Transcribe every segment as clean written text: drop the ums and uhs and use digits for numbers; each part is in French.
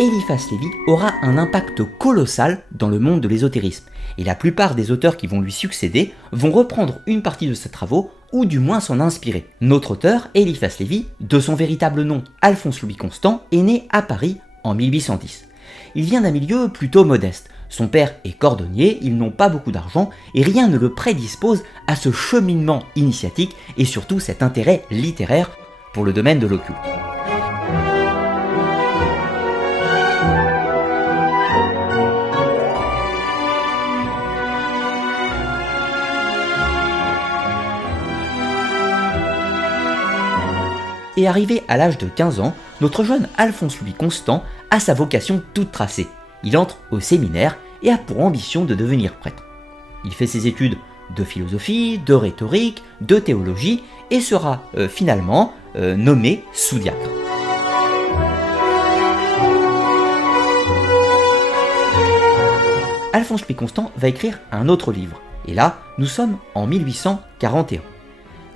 Eliphas Lévi aura un impact colossal dans le monde de l'ésotérisme, et la plupart des auteurs qui vont lui succéder vont reprendre une partie de ses travaux, ou du moins s'en inspirer. Notre auteur, Eliphas Lévi, de son véritable nom Alphonse Louis Constant, est né à Paris en 1810. Il vient d'un milieu plutôt modeste. Son père est cordonnier, ils n'ont pas beaucoup d'argent et rien ne le prédispose à ce cheminement initiatique et surtout cet intérêt littéraire pour le domaine de l'occulte. Et arrivé à l'âge de 15 ans, notre jeune Alphonse Louis Constant a sa vocation toute tracée. Il entre au séminaire et a pour ambition de devenir prêtre. Il fait ses études de philosophie, de rhétorique, de théologie et sera finalement nommé sous-diacre. Alphonse Louis Constant va écrire un autre livre, et là, nous sommes en 1841.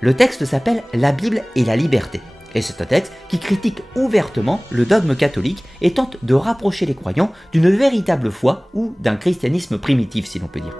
Le texte s'appelle « La Bible et la liberté ». Et c'est un texte qui critique ouvertement le dogme catholique et tente de rapprocher les croyants d'une véritable foi ou d'un christianisme primitif, si l'on peut dire.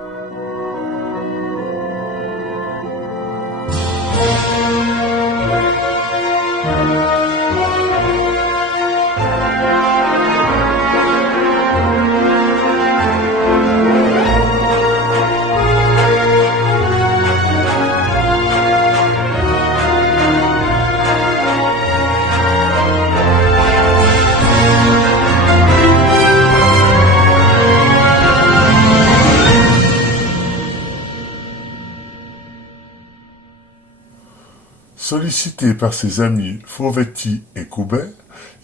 Sollicité par ses amis Fauvetti et Coubet,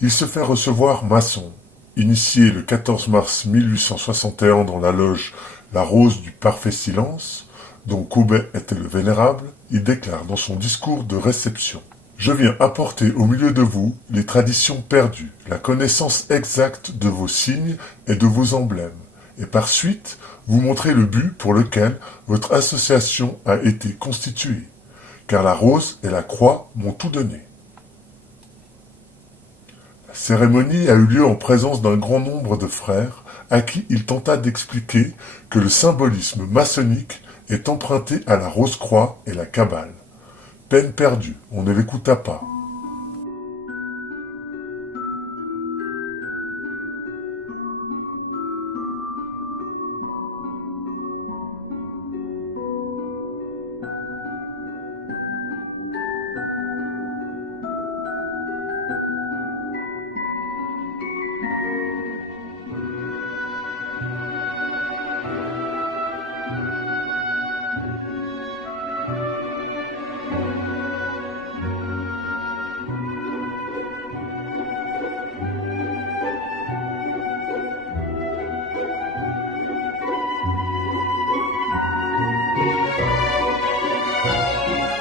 il se fait recevoir maçon. Initié le 14 mars 1861 dans la loge La Rose du Parfait Silence, dont Coubet était le vénérable, il déclare dans son discours de réception « Je viens apporter au milieu de vous les traditions perdues, la connaissance exacte de vos signes et de vos emblèmes, et par suite vous montrer le but pour lequel votre association a été constituée. Car la rose et la croix m'ont tout donné. » La cérémonie a eu lieu en présence d'un grand nombre de frères à qui il tenta d'expliquer que le symbolisme maçonnique est emprunté à la rose-croix et la Kabbale. Peine perdue, on ne l'écouta pas.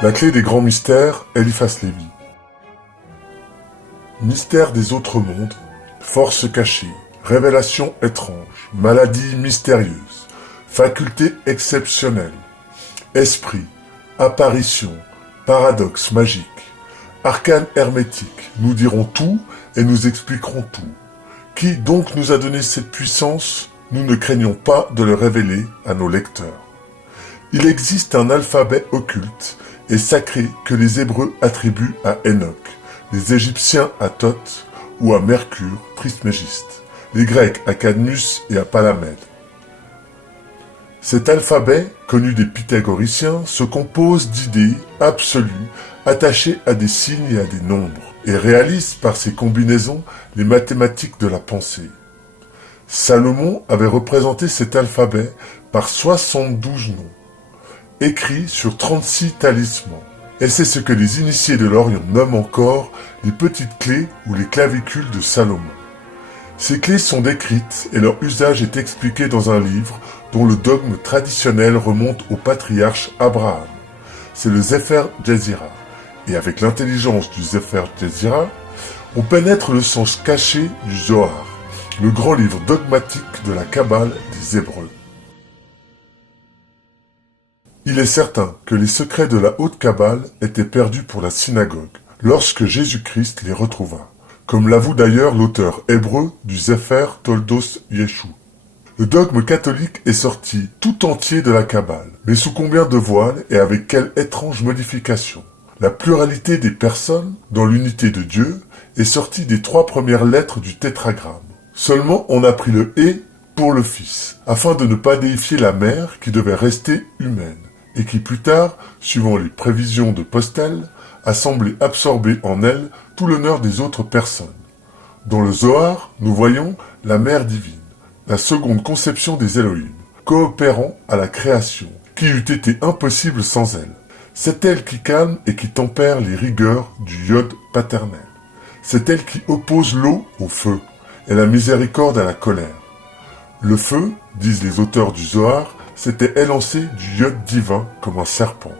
La clé des grands mystères, Eliphas Lévi. Mystère des autres mondes, force cachée, révélation étrange, maladie mystérieuse, faculté exceptionnelle, esprit, apparition, paradoxe magique, arcane hermétique, nous dirons tout et nous expliquerons tout. Qui donc nous a donné cette puissance? Nous ne craignons pas de le révéler à nos lecteurs. Il existe un alphabet occulte et sacré que les Hébreux attribuent à Enoch, les Égyptiens à Thoth ou à Mercure, Trismégiste, les Grecs à Cadmus et à Palamède. Cet alphabet, connu des pythagoriciens, se compose d'idées absolues attachées à des signes et à des nombres, et réalise par ses combinaisons les mathématiques de la pensée. Salomon avait représenté cet alphabet par 72 noms, écrits sur 36 talismans. Et c'est ce que les initiés de l'Orient nomment encore les petites clés ou les clavicules de Salomon. Ces clés sont décrites et leur usage est expliqué dans un livre dont le dogme traditionnel remonte au patriarche Abraham. C'est le Sefer Yetzirah. Et avec l'intelligence du Sefer Yetzirah, on pénètre le sens caché du Zohar, le grand livre dogmatique de la Kabbale des Hébreux. Il est certain que les secrets de la haute Kabbale étaient perdus pour la synagogue, lorsque Jésus-Christ les retrouva. comme l'avoue d'ailleurs l'auteur hébreu du Sefer Toldos Yeshu. Le dogme catholique est sorti tout entier de la Kabbale, mais sous combien de voiles et avec quelle étrange modification? La pluralité des personnes dans l'unité de Dieu est sortie des 3 premières lettres du tétragramme. Seulement on a pris le « et » pour le Fils, afin de ne pas déifier la mère qui devait rester humaine, et qui plus tard, suivant les prévisions de Postel, a semblé absorber en elle tout l'honneur des autres personnes. Dans le Zohar, nous voyons la mère divine, la seconde conception des Elohim, coopérant à la création, qui eût été impossible sans elle. C'est elle qui calme et qui tempère les rigueurs du Yod paternel. C'est elle qui oppose l'eau au feu et la miséricorde à la colère. Le feu, disent les auteurs du Zohar, s'était élancé du Yod divin comme un serpent,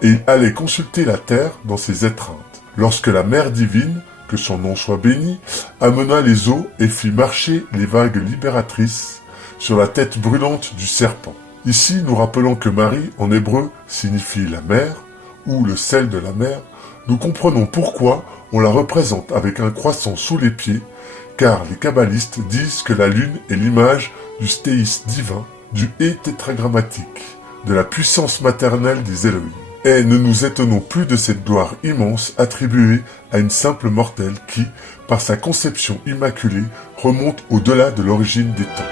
et il allait consulter la terre dans ses étreintes. Lorsque la mère divine, que son nom soit béni, amena les eaux et fit marcher les vagues libératrices sur la tête brûlante du serpent. Ici, nous rappelons que Marie, en hébreu, signifie la mer, ou le sel de la mer. Nous comprenons pourquoi on la représente avec un croissant sous les pieds, car les kabbalistes disent que la lune est l'image du stéis divin, du et tétragrammatique, de la puissance maternelle des Elohim. Et ne nous étonnons plus de cette gloire immense attribuée à une simple mortelle qui, par sa conception immaculée, remonte au-delà de l'origine des temps.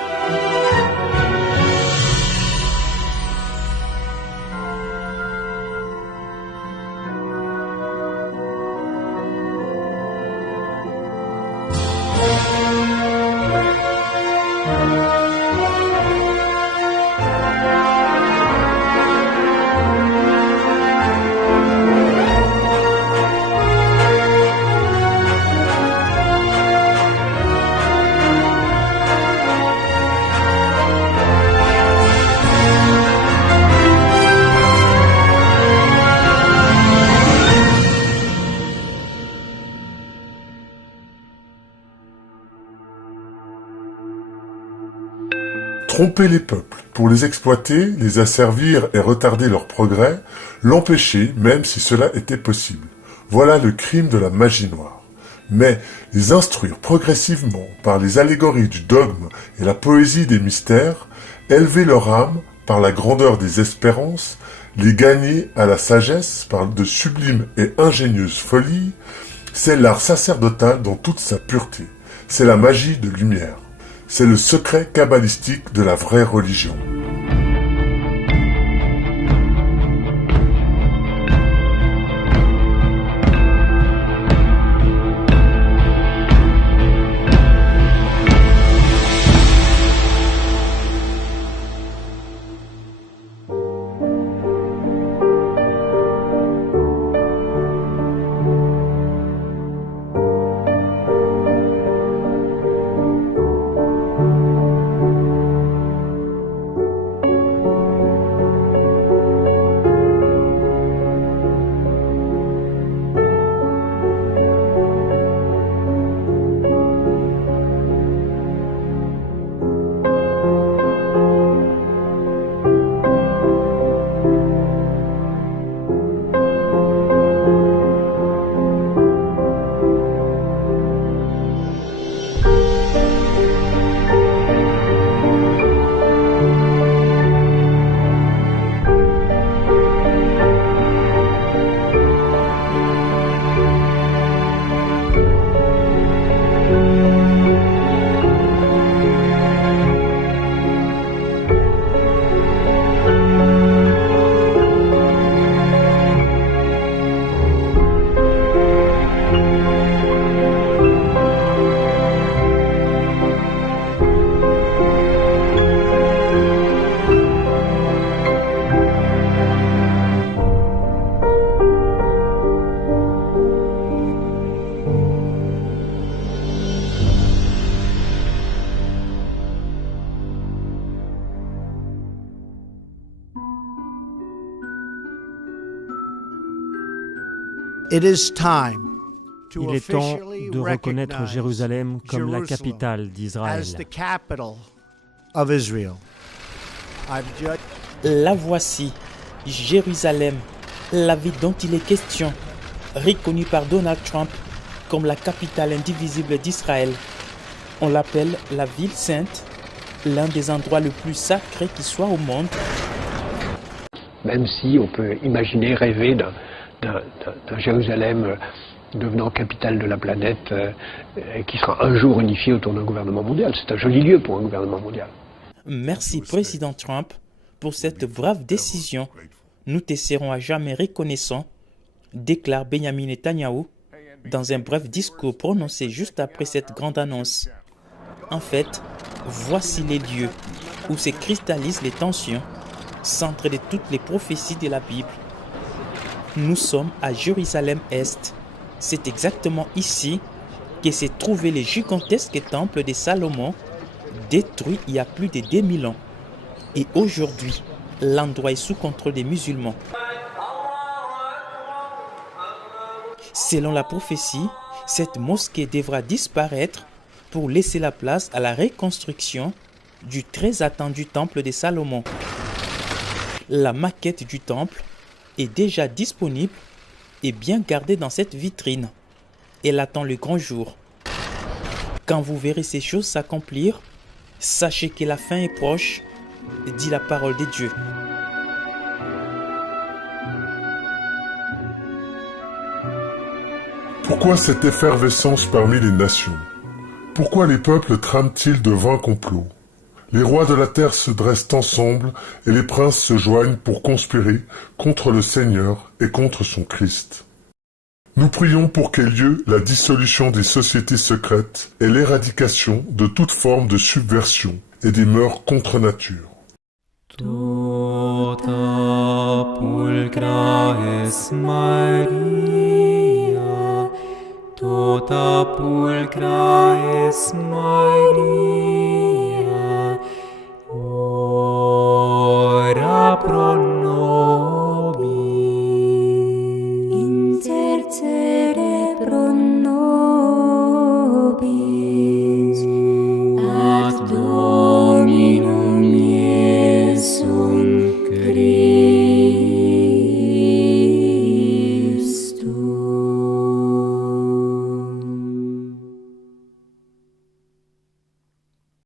Tromper les peuples, pour les exploiter, les asservir et retarder leur progrès, l'empêcher même si cela était possible. Voilà le crime de la magie noire. Mais les instruire progressivement par les allégories du dogme et la poésie des mystères, élever leur âme par la grandeur des espérances, les gagner à la sagesse par de sublimes et ingénieuses folies, c'est l'art sacerdotal dans toute sa pureté. C'est la magie de lumière. C'est le secret kabbalistique de la vraie religion. It is time Il est temps de reconnaître Jérusalem comme la capitale d'Israël. La voici, Jérusalem, la ville dont il est question, reconnue par Donald Trump comme la capitale indivisible d'Israël. On l'appelle la ville sainte, l'un des endroits les plus sacrés qui soit au monde. Même si on peut imaginer, rêver d'un Jérusalem devenant capitale de la planète qui sera un jour unifié autour d'un gouvernement mondial. C'est un joli lieu pour un gouvernement mondial. Merci, Président Trump, pour cette brave décision. Nous te serons à jamais reconnaissants, déclare Benjamin Netanyahou dans un bref discours prononcé juste après cette grande annonce. En fait, voici les lieux où se cristallisent les tensions, centre de toutes les prophéties de la Bible. Nous sommes à Jérusalem-Est. C'est exactement ici que s'est trouvé le gigantesque temple de Salomon, détruit il y a plus de 2000 ans. Et aujourd'hui, l'endroit est sous contrôle des musulmans. Selon la prophétie, cette mosquée devra disparaître pour laisser la place à la reconstruction du très attendu temple de Salomon. La maquette du temple est déjà disponible et bien gardée dans cette vitrine. Elle attend le grand jour. Quand vous verrez ces choses s'accomplir, sachez que la fin est proche, dit la parole de Dieu. Pourquoi cette effervescence parmi les nations? Pourquoi les peuples trament-ils de vains complots? Les rois de la terre se dressent ensemble et les princes se joignent pour conspirer contre le Seigneur et contre son Christ. Nous prions pour qu'ait lieu la dissolution des sociétés secrètes et l'éradication de toute forme de subversion et des mœurs contre nature. Tota pulcra es Maria, tota pulcra es Maria, ora pro nobis. Intercede